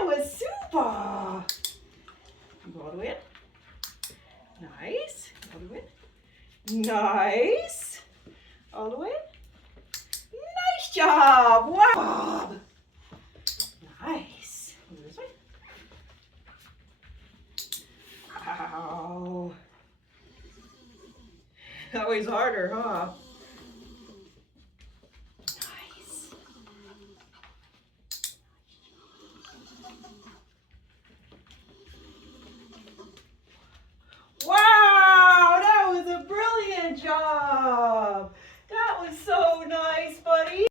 That was super. Go all the way in. Nice. All the way in. Nice. All the way in. Nice job. Wow. Nice. Go this way. Wow. Always harder, huh?